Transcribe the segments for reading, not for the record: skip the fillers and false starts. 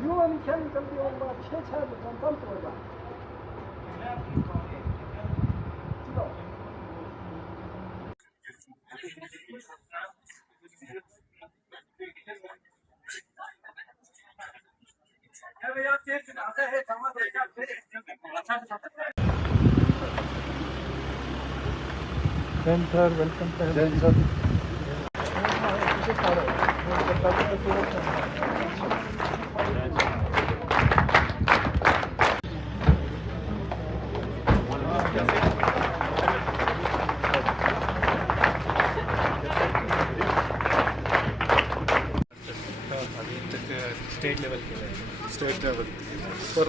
Nur wenn ich kenne, dann die auch mal Schnittchen von Samtburger. Then sir, welcome sir. Then sir. अभी तक state level के लिए state level पर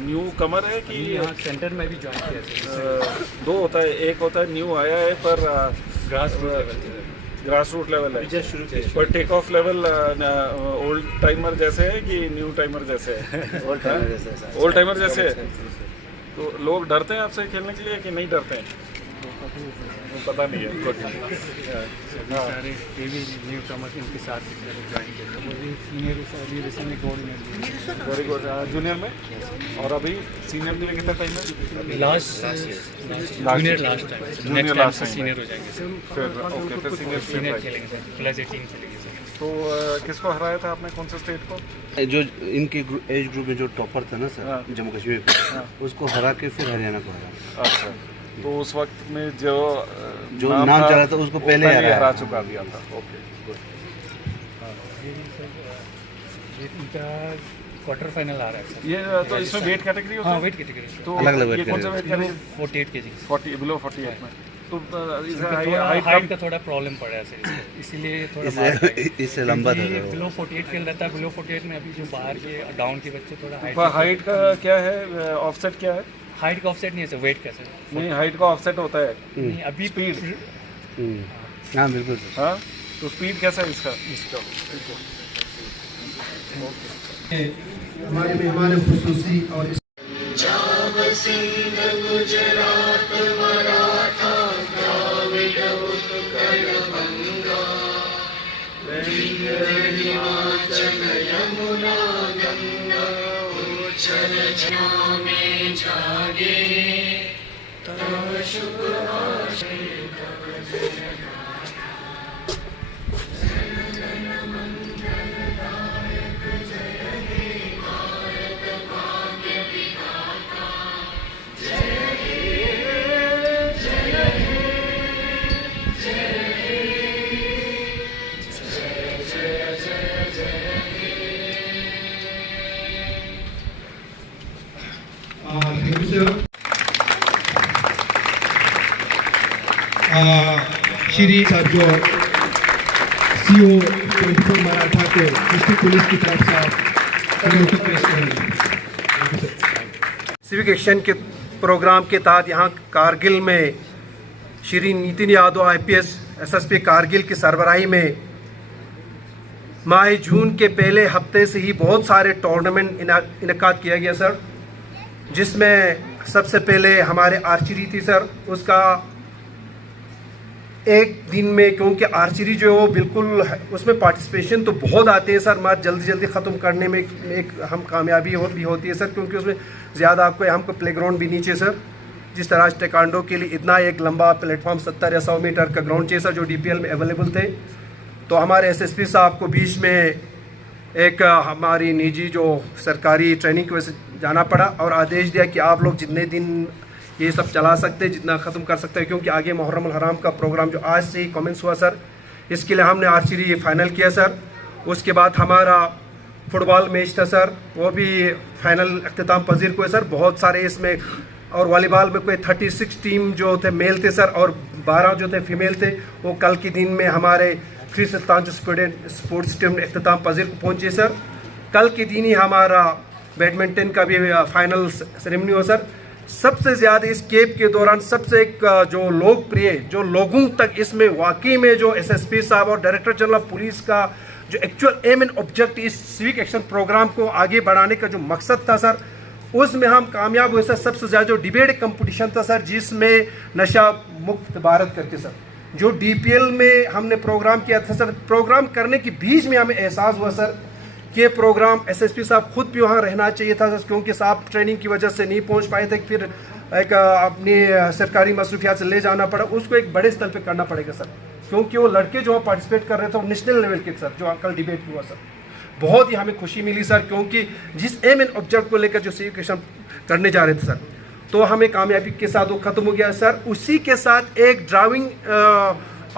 new कमर है कि यहाँ सेंटर में भी ज्वाइन किया था। दो होता है, एक होता है न्यू आया है पर grass root level grass root level है शुरू किया पर take off level old timer जैसे है कि न्यू टाइमर जैसे है? ओल्ड टाइमर जैसे है। तो लोग डरते हैं आपसे खेलने के लिए कि नहीं डरते हैं? पता नहीं है। सारे ये भी न्यू कमर्स इनके साथ ज्वाइन किया वो भी सीनियर अभी recently gold medal. Very good. Junior में और अभी सीनियर के लिए कितना टाइम है? Last junior last time junior last time senior हो जाएंगे सर। फिर ओके फिर सीनियर खेलेंगे सर, प्लस 18 चलेंगे सर। तो किसको हराया था आपने, कौन से स्टेट को? जो इनके एज ग्रुप में जो टॉपर था ना सर जम्मू कश्मीर का, उसको हरा के फिर हरियाणा को हरा। अच्छा, तो उस वक्त में जो नाम चला था उसको पहले हरा चुका दिया था। Okay good. ये इनका क्वार्टर फाइनल आ रहा है सर। ये तो इसमें वेट कैटेगरी होता है? हाँ, वेट कैटेगरी तो अलग-अलग weight ये कौन सा वेट कैटेगरी? 48 केजी 40 बिलो 48 में। तो हाइट का थोड़ा प्रॉब्लम पड़ा है सर इसको, इसीलिए थोड़ा इससे लंबा था बिलो 48 खेल रहा था। बिलो 48 में अभी जो बाहर के डाउन के बच्चे थोड़ा हाइट का क्या है, ऑफसेट क्या है? हाइट का ऑफसेट नहीं है सर, वेट का सर। नहीं, हाइट का ऑफसेट होता है। नहीं अभी स्पीड। हाँ बिल्कुल सर। हाँ, तो स्पीड कैसा है इसका? हमारे मेहमान खुसूसी और श्री साहब जो सीओ 24 मराठा को डिस्ट्रिक्ट पुलिस की तरफ से आप पेश करेंगे। सिविक एक्शन के प्रोग्राम के तहत यहाँ कारगिल में श्री नितिन यादव IPS SSP कारगिल की सरबराही में माह जून के पहले हफ्ते से ही बहुत सारे टूर्नामेंट इनकाद किया गया सर, जिसमें सबसे पहले हमारे आर्चरी थी सर। उसका एक दिन में, क्योंकि आर्चरी जो है बिल्कुल उसमें पार्टिसिपेशन तो बहुत आते हैं सर, मगर जल्दी ख़त्म करने में एक हम कामयाबी भी होती है सर, क्योंकि उसमें ज़्यादा हमको प्लेग्राउंड भी नहीं चाहिए सर। जिस तरह टेक्वांडो के लिए इतना एक लंबा प्लेटफॉर्म 70 या 100 मीटर का ग्राउंड चाहिए सर, जो DPL में अवेलेबल थे। तो हमारे SSP साहब को बीच में एक हमारी निजी जो सरकारी ट्रेनिंग की वजह से जाना पड़ा और आदेश दिया कि आप लोग जितने दिन ये सब चला सकते हैं, जितना ख़त्म कर सकते हैं, क्योंकि आगे मुहर्रम हराम का प्रोग्राम जो आज से ही कमेंस हुआ सर, इसके लिए हमने आर्चरी फाइनल किया सर। उसके बाद हमारा फुटबॉल मैच था सर, वो भी फाइनल अख्तिताम पजीर को है सर। बहुत सारे इसमें, और वॉलीबॉल में कोई 36 टीम जो थे मेल थे सर, और 12 जो थे फीमेल थे। वो कल के दिन में हमारे 357 जो स्पोर्ट्स टीम अख्तिताम पजीर को पहुँचे सर। कल के दिन ही हमारा बैडमिंटन का भी फाइनल सेरेमनी हो सर। सबसे ज़्यादा इस कैंप के दौरान सबसे एक जो लोकप्रिय, जो लोगों तक इसमें वाकई में जो SSP साहब और डायरेक्टर जनरल ऑफ पुलिस का जो एक्चुअल एम एंड ऑब्जेक्ट इस सिविक एक्शन प्रोग्राम को आगे बढ़ाने का जो मकसद था सर, उसमें हम कामयाब हुए सर। सबसे ज़्यादा जो डिबेट कंपटीशन था सर, जिसमें नशा मुक्त भारत करके सर, जो DPL में हमने प्रोग्राम किया था सर, प्रोग्राम करने के बीच में हमें एहसास हुआ सर ये प्रोग्राम एसएसपी साहब खुद भी वहाँ रहना चाहिए था सर, क्योंकि साहब ट्रेनिंग की वजह से नहीं पहुँच पाए थे, फिर एक अपनी सरकारी मसरूफियात से ले जाना पड़ा, उसको एक बड़े स्तर पे करना पड़ेगा सर, क्योंकि वो लड़के जो पार्टिसिपेट कर रहे थे वो नेशनल लेवल के सर, जो कल डिबेट हुआ सर, बहुत ही हमें खुशी मिली सर, क्योंकि जिस एम एंड ऑब्जेक्ट को लेकर जो सिलेक्शन करने जा रहे थे सर, तो हमें कामयाबी के साथ वो ख़त्म हो गया सर। उसी के साथ एक ड्राइंग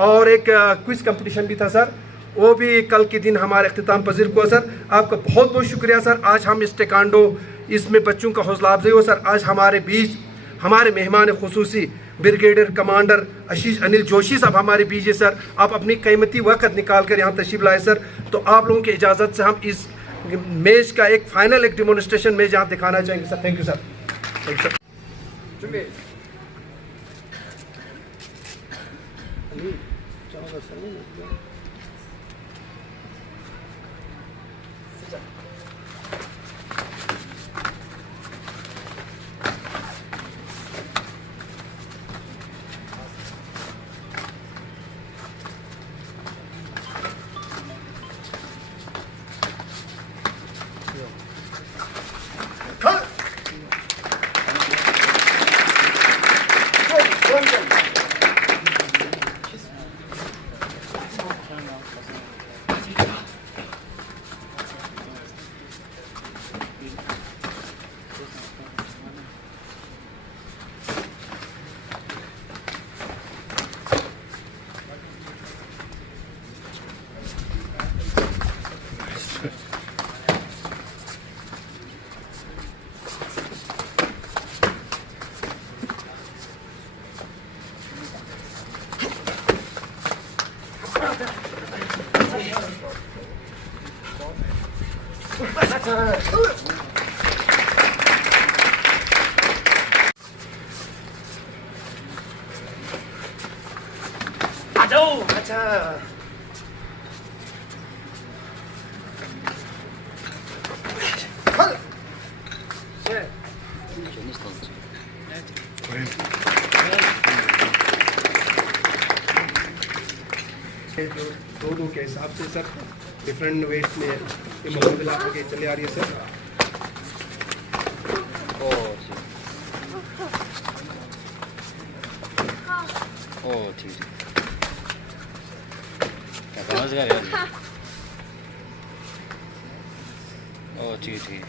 और एक क्विज कंपटीशन भी था सर, वो भी कल के दिन हमारे अख्तिताम पजीर हुआ सर। आपका बहुत बहुत शुक्रिया सर, आज हम इस टेकांडो इसमें बच्चों का हौसला अफजाई हो सर। आज हमारे बीच हमारे मेहमान खुसूसी ब्रिगेडियर कमांडर आशीष अनिल जोशी साहब हमारे बीच है सर। आप अपनी कीमती वक्त निकाल कर यहाँ तशरीफ लाए सर, तो आप लोगों की इजाज़त से हम इस मैच का एक फाइनल एक डेमोन्स्ट्रेशन मैच यहाँ दिखाना चाहेंगे sir. Thank you sir. Thank you sir. दो के हिसाब से सर डिफरेंट वेट्स में ये मुकाबला आगे चले आ रही है सर। ठीक है, ठीक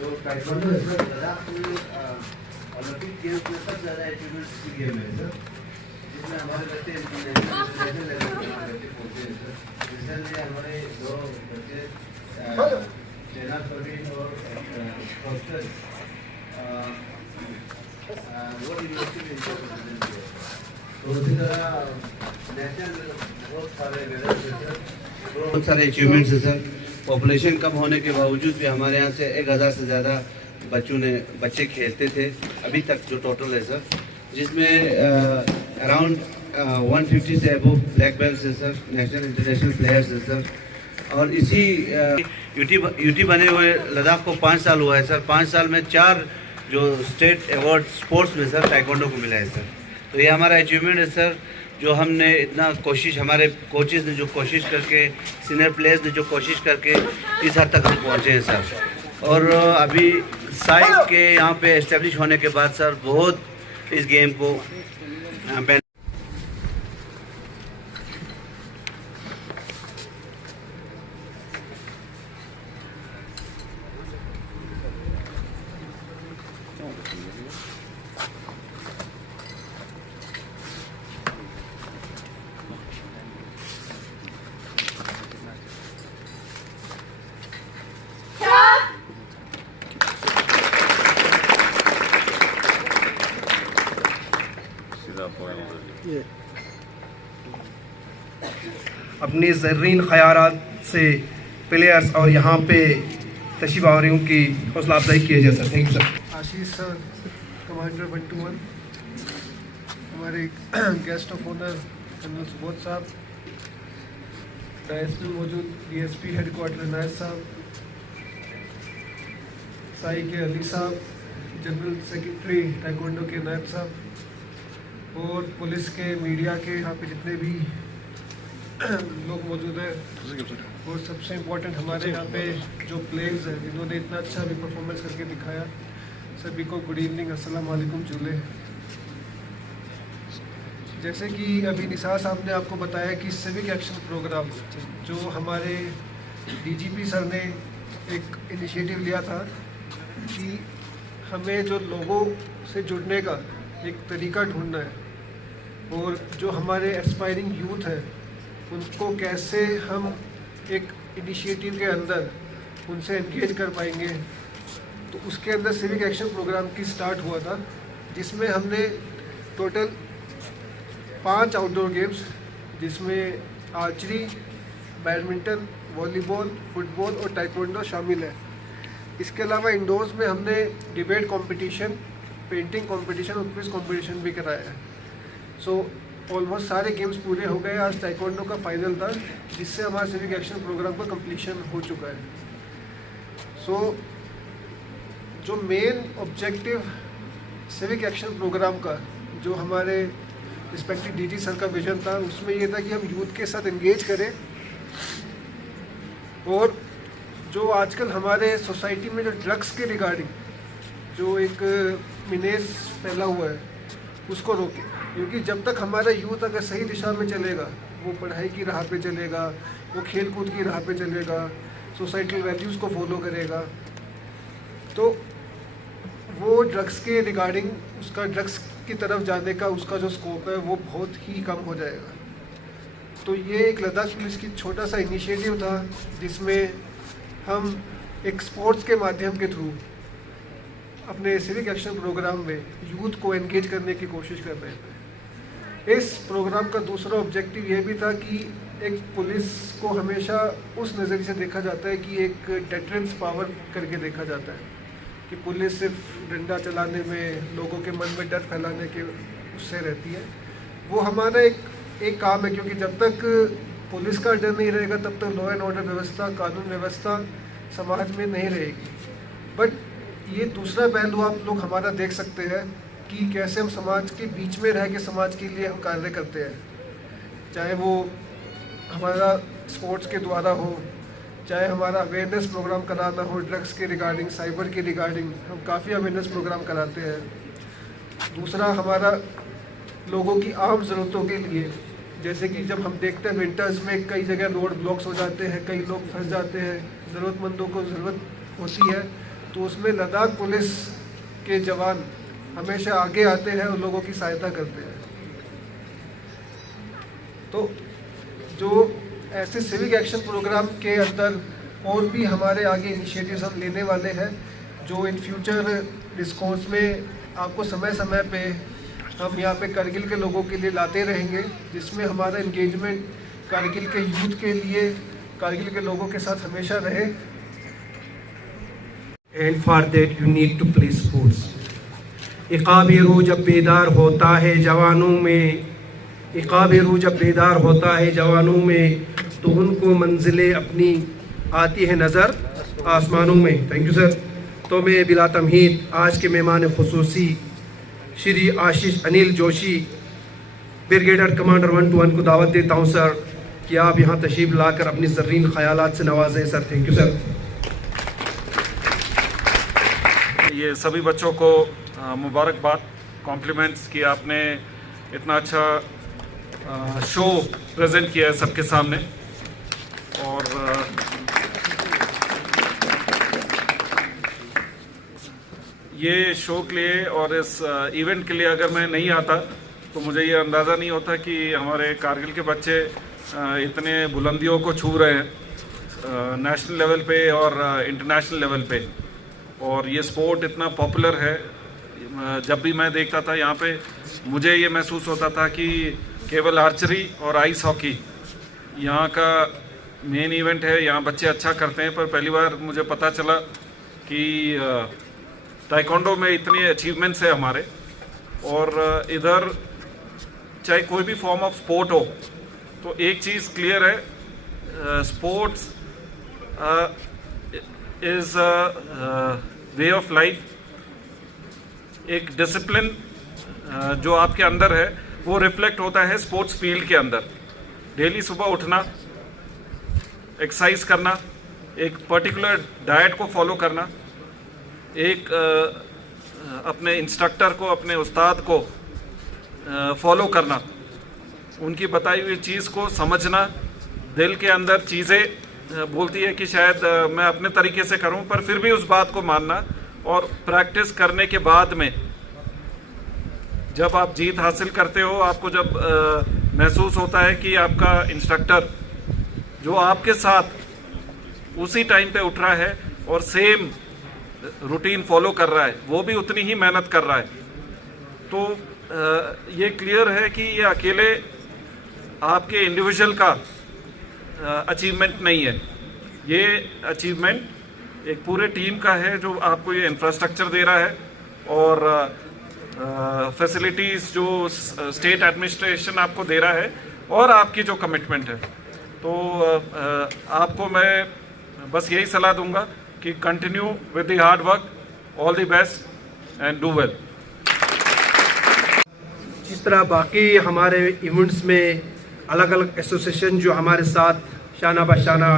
जो ताइक्वांडो है सर, लद्दाख में ओलंपिक गेम्स में सबसे ज़्यादा अचीवमेंट इसी गेम में है सर, जिसमें हमारे बच्चे इंटरनेशनल लेवल पे पहुंचे हैं सर। रिसेंटली हमारे दो बच्चे चेना परवीन और कौशल वो यूनिवर्सिटी में रिप्रेजेंट किया, तो उसी तरह नेशनल बहुत सारे अचीवमेंट्स हैं सर। पॉपुलेशन कम होने के बावजूद भी हमारे यहाँ से 1000 से ज़्यादा बच्चे खेलते थे अभी तक, जो टोटल है सर, जिसमें अराउंड 150 से अबव ब्लैक बेल्ट है सर, नेशनल इंटरनेशनल प्लेयर्स है सर। और इसी यूटी बने हुए लद्दाख को 5 साल हुआ है सर। 5 साल में 4 जो स्टेट अवार्ड स्पोर्ट्स में सर ताइक्वांडो को मिला है सर। तो ये हमारा अचीवमेंट है सर, जो हमने इतना कोशिश, हमारे कोचेज़ ने जो कोशिश करके, सीनियर प्लेयर्स ने जो कोशिश करके इस हद तक हम पहुँचे हैं सर। और अभी साइड के यहाँ पे एस्टेब्लिश होने के बाद सर बहुत इस गेम को अपने ज़र्रीन ख़यालात से प्लेयर्स और यहाँ पे तशरीफ़ आवरियों की हौसला अफजाई किया जाए sir. Thank you sir. Ashish sir, commander 121, हमारे guest of honour colonel Subodh sahab, dais में मौजूद DSP हेडक्वार्टर इनायत साहब, साई के अली साहब, जनरल सेक्रेटरी ताइक्वांडो के नायब साहब और पुलिस के, मीडिया के, यहाँ पे जितने भी लोग मौजूद हैं, और सबसे इम्पोर्टेंट हमारे यहाँ पे जो प्लेयर्स हैं जिन्होंने इतना अच्छा भी परफॉर्मेंस करके दिखाया, सभी को गुड इवनिंग, अस्सलाम वालेकुम चूल्हे। जैसे कि अभी निसार साहब ने आपको बताया कि सिविक एक्शन प्रोग्राम जो हमारे DGP सर ने एक इनिशिएटिव लिया था कि हमें जो लोगों से जुड़ने का एक तरीका ढूंढना है और जो हमारे एस्पायरिंग यूथ हैं उनको कैसे हम एक इनिशिएटिव के अंदर उनसे एंगेज कर पाएंगे, तो उसके अंदर सिविक एक्शन प्रोग्राम की स्टार्ट हुआ था, जिसमें हमने टोटल 5 आउटडोर गेम्स जिसमें आर्चरी, बैडमिंटन, वॉलीबॉल, फुटबॉल और ताइक्वांडो शामिल है। इसके अलावा इंडोर्स में हमने डिबेट कंपटीशन, पेंटिंग कंपटीशन और क्विज कंपटीशन भी कराया है। सो ऑलमोस्ट सारे गेम्स पूरे हो गए। आज ताइक्वांडो का फाइनल था जिससे हमारा सिविक एक्शन प्रोग्राम का कंप्लीशन हो चुका है। सो जो main objective civic action programme का जो हमारे रिस्पेक्टिव DG सर का विजन था, उसमें ये था कि हम यूथ के साथ एंगेज करें और जो आजकल हमारे सोसाइटी में जो ड्रग्स के रिगार्डिंग जो एक मिनेस फैला हुआ है उसको रोकें, क्योंकि जब तक हमारा यूथ अगर सही दिशा में चलेगा, वो पढ़ाई की राह पे चलेगा, वो खेल कूद की राह पे चलेगा, सोसाइटल वैल्यूज़ को फॉलो करेगा, तो वो ड्रग्स के रिगार्डिंग उसका ड्रग्स की तरफ जाने का उसका जो स्कोप है वो बहुत ही कम हो जाएगा। तो ये एक लद्दाख पुलिस की छोटा सा इनिशिएटिव था जिसमें हम एक स्पोर्ट्स के माध्यम के थ्रू अपने सिविक एक्शन प्रोग्राम में यूथ को एंगेज करने की कोशिश कर रहे थे। इस प्रोग्राम का दूसरा ऑब्जेक्टिव ये भी था कि एक पुलिस को हमेशा उस नज़रिए से देखा जाता है कि एक डेटरेंस पावर करके देखा जाता है कि पुलिस सिर्फ डंडा चलाने में, लोगों के मन में डर फैलाने के उससे रहती है। वो हमारा एक काम है, क्योंकि जब तक पुलिस का डर नहीं रहेगा तब तक लॉ एंड ऑर्डर व्यवस्था, कानून व्यवस्था समाज में नहीं रहेगी। बट ये दूसरा पहलू आप लोग हमारा देख सकते हैं कि कैसे हम समाज के बीच में रह के समाज के लिए हम कार्य करते हैं, चाहे वो हमारा स्पोर्ट्स के द्वारा हो, चाहे हमारा अवेयरनेस प्रोग्राम कराना हो ड्रग्स के रिगार्डिंग, साइबर के रिगार्डिंग, हम काफ़ी अवेयरनेस प्रोग्राम कराते हैं। दूसरा हमारा लोगों की आम ज़रूरतों के लिए, जैसे कि जब हम देखते हैं विंटर्स में कई जगह रोड ब्लॉक्स हो जाते हैं, कई लोग फंस जाते हैं, ज़रूरतमंदों को ज़रूरत होती है, तो उसमें लद्दाख पुलिस के जवान हमेशा आगे आते हैं और लोगों की सहायता करते हैं। तो जो ऐसे सिविक एक्शन प्रोग्राम के अंदर और भी हमारे आगे इनिशिएटिव्स हम लेने वाले हैं, जो इन फ्यूचर डिस्कोर्स में आपको समय समय पे हम यहाँ पे कारगिल के लोगों के लिए लाते रहेंगे, जिसमें हमारा इंगेजमेंट कारगिल के यूथ के लिए, कारगिल के लोगों के साथ हमेशा रहे। And for that you need to play sports. इक़ाब रूह जब बेदार होता है जवानों में, इक़ाब रूह जब बेदार होता है जवानों में, तो उनको मंजिलें अपनी आती है नज़र आसमानों में। Thank you sir. तो मैं बिला तमहीद आज के मेहमान खुसूसी श्री आशीष अनिल जोशी, ब्रिगेडियर कमांडर 121 को दावत देता हूँ सर कि आप यहाँ तशरीफ़ लाकर अपनी ज़र्रीन ख़यालात से नवाजें सर। Thank you sir. ये सभी बच्चों को मुबारकबाद, कॉम्प्लीमेंट्स कि आपने इतना अच्छा शो प्रेजेंट किया है सबके सामने। और ये शो के लिए और इस इवेंट के लिए अगर मैं नहीं आता तो मुझे ये अंदाज़ा नहीं होता कि हमारे कारगिल के बच्चे इतने बुलंदियों को छू रहे हैं नेशनल लेवल पे और इंटरनेशनल लेवल पे। और ये स्पोर्ट इतना पॉपुलर है, जब भी मैं देखता था यहाँ पे मुझे ये महसूस होता था कि केवल आर्चरी और आइस हॉकी यहाँ का मेन इवेंट है, यहाँ बच्चे अच्छा करते हैं। पर पहली बार मुझे पता चला कि ताइक्वांडो में इतने अचीवमेंट्स है हमारे। और इधर चाहे कोई भी फॉर्म ऑफ स्पोर्ट हो, तो एक चीज़ क्लियर है, sports is way of life. एक डिसिप्लिन जो आपके अंदर है वो रिफ्लेक्ट होता है स्पोर्ट्स फील्ड के अंदर। डेली सुबह उठना, एक्सरसाइज करना, एक पर्टिकुलर डाइट को फॉलो करना, एक अपने इंस्ट्रक्टर को, अपने उस्ताद को फॉलो करना, उनकी बताई हुई चीज़ को समझना, दिल के अंदर चीज़ें बोलती है कि शायद मैं अपने तरीके से करूं, पर फिर भी उस बात को मानना, और प्रैक्टिस करने के बाद में जब आप जीत हासिल करते हो, आपको जब महसूस होता है कि आपका इंस्ट्रक्टर जो आपके साथ उसी टाइम पे उठ रहा है और सेम रूटीन फॉलो कर रहा है, वो भी उतनी ही मेहनत कर रहा है, तो ये क्लियर है कि ये अकेले आपके इंडिविजुअल का अचीवमेंट नहीं है, ये अचीवमेंट एक पूरे टीम का है जो आपको ये इंफ्रास्ट्रक्चर दे रहा है, और फैसिलिटीज़ जो स्टेट एडमिनिस्ट्रेशन आपको दे रहा है, और आपकी जो कमिटमेंट है। तो आपको मैं बस यही सलाह दूंगा कि continue with the hard work, all the best and do well. जिस तरह बाकी हमारे इवेंट्स में अलग अलग एसोसिएशन जो हमारे साथ शाना बशाना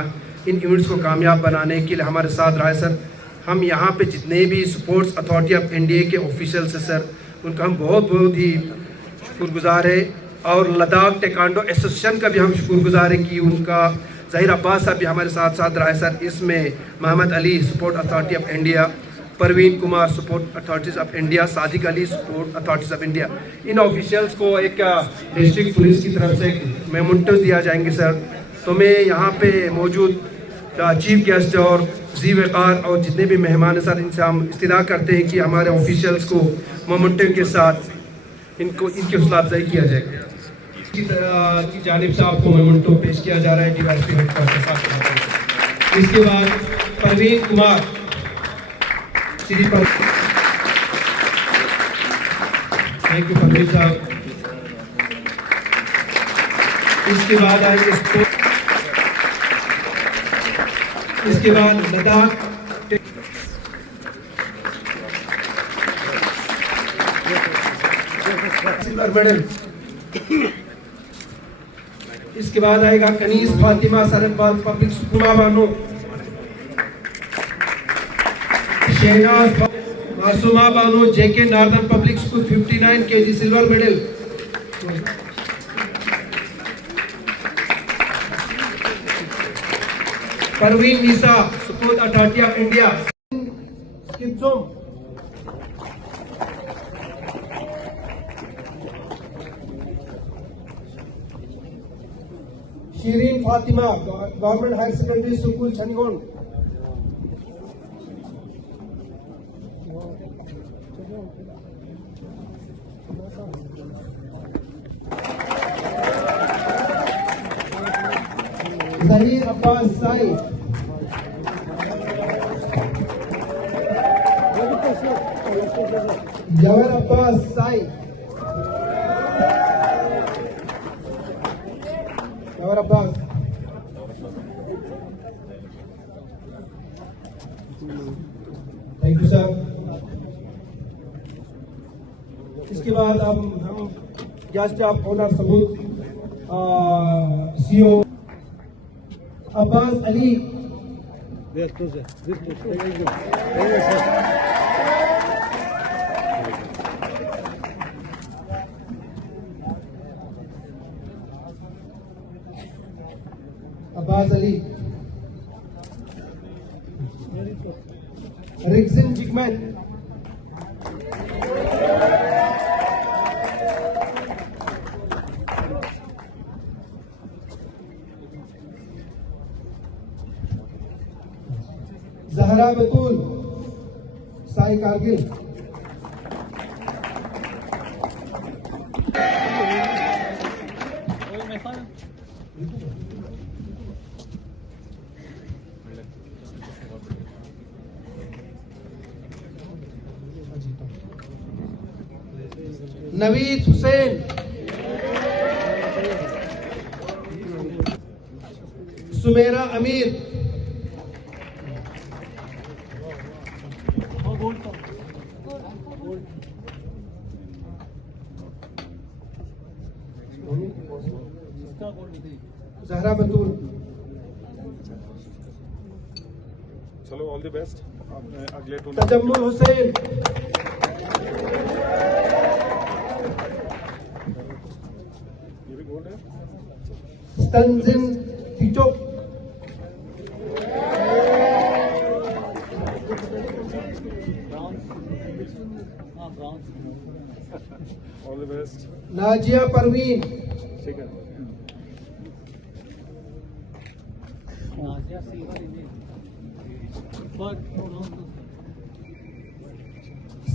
इन इवेंट्स को कामयाब बनाने के लिए हमारे साथ रहा है सर, हम यहाँ पे जितने भी स्पोर्ट्स अथॉरिटी ऑफ इंडिया के ऑफिशियल्स हैं सर, उनका हम बहुत ही शुक्रगुजार है, और लद्दाख टेक्वांडो एसोसिएशन का भी हम शुक्रगुजार है कि उनका ज़हीर अब्बास साहब भी हमारे साथ साथ रहा है सर। इसमें Mohammad Ali sport authority of India, Parveen Kumar sport authorities of India, Sadiq Ali sport authorities of India, इन ऑफिशियल्स को एक डिस्ट्रिक्ट पुलिस की तरफ से मेमोंटोस दिया जाएंगे सर। तो मैं यहाँ पे मौजूद चीफ गेस्ट और जी वकार और जितने भी मेहमान हैं सर, इनसे हम इस्तदा करते हैं कि हमारे ऑफिशियल्स को मोमेंटम के साथ इनकी हौसला अफजाई किया जाएगा। की जानिब से आपको मोमेंटो पेश किया जा रहा है डीवाईएसपी हेडक्वार्टर के साथ। इसके बाद परवीन कुमार श्री थैंक यू परवीन साहब। इसके बाद आएंगे इसके बाद लद्दाख सिल्वर मेडल। इसके बाद आएगा Kaneez Fatima Saranbagh public school Bano, Shahnaz Masooma Bano JK northern public school 59 kg silver medal. Parveen Nisa sport authority of India. Shireen Fatima government higher secondary school Chhanigund. Zaheer Abbas SAI जवर अब्बास साई जवर अब्बास। Thank you sir. इसके बाद अब हम गेस्ट ऑफ ऑनर सबूत सीओ अब्बास अली अब्बास अली रिक्सन जिगमैन जहरा बतूल साई कारगिल नवीद हुसैन सुमेरा अमीर, जहरा बतूल। चलो ऑल द बेस्ट अगले टूर्नामेंट। तजम्मुल हुसैन, ये भी गोल्ड है। Tanzeem Tito, all the best. Nazia Parveen, ठीक है।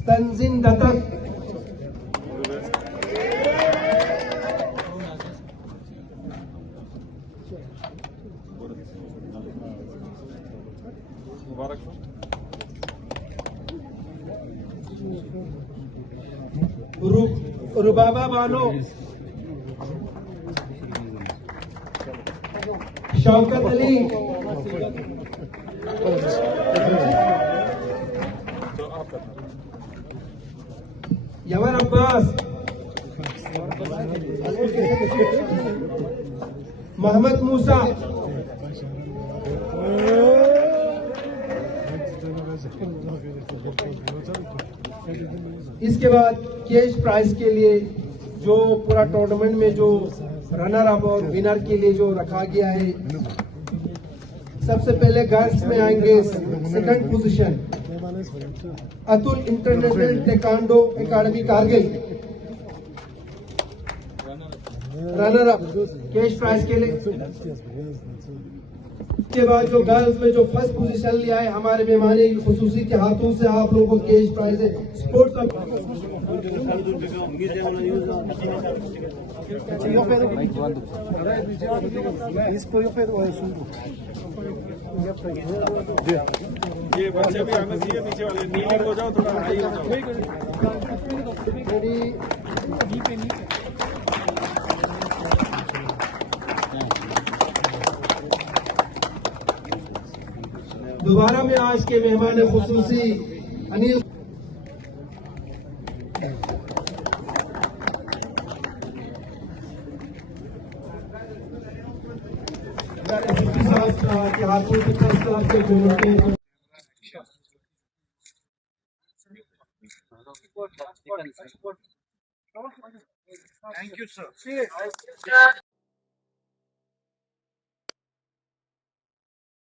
तंजिम दत्तक, ऑल द बेस्ट। मुबारक हो। रुबाबा बानो, शौकत अली, तो आप बता। यमन अब्बास, मोहम्मद मूसा, इसके बाद कैश प्राइज के लिए जो पूरा टूर्नामेंट में जो रनर अप और विनर के लिए जो रखा गया है, सबसे पहले गर्ल्स में आएंगे second position Atul international taekwondo academy Kargil, runner up cash prize के लिए। इसके बाद जो गर्ल्स में जो फर्स्ट पोजीशन लिया है हमारे मेहमान खुसूसी के हाथों से आप लोगों को कैश प्राइज है स्पोर्ट्स ये बच्चे भी आना चाहिए नीचे वाले। नीली हो जाओ, थोड़ा हाई हो जाओ। दोबारा में आज के मेहमान खुसूसी अनिल के हाथों से फर्स्ट क्लास के जोड़ते हैं। Thank you sir.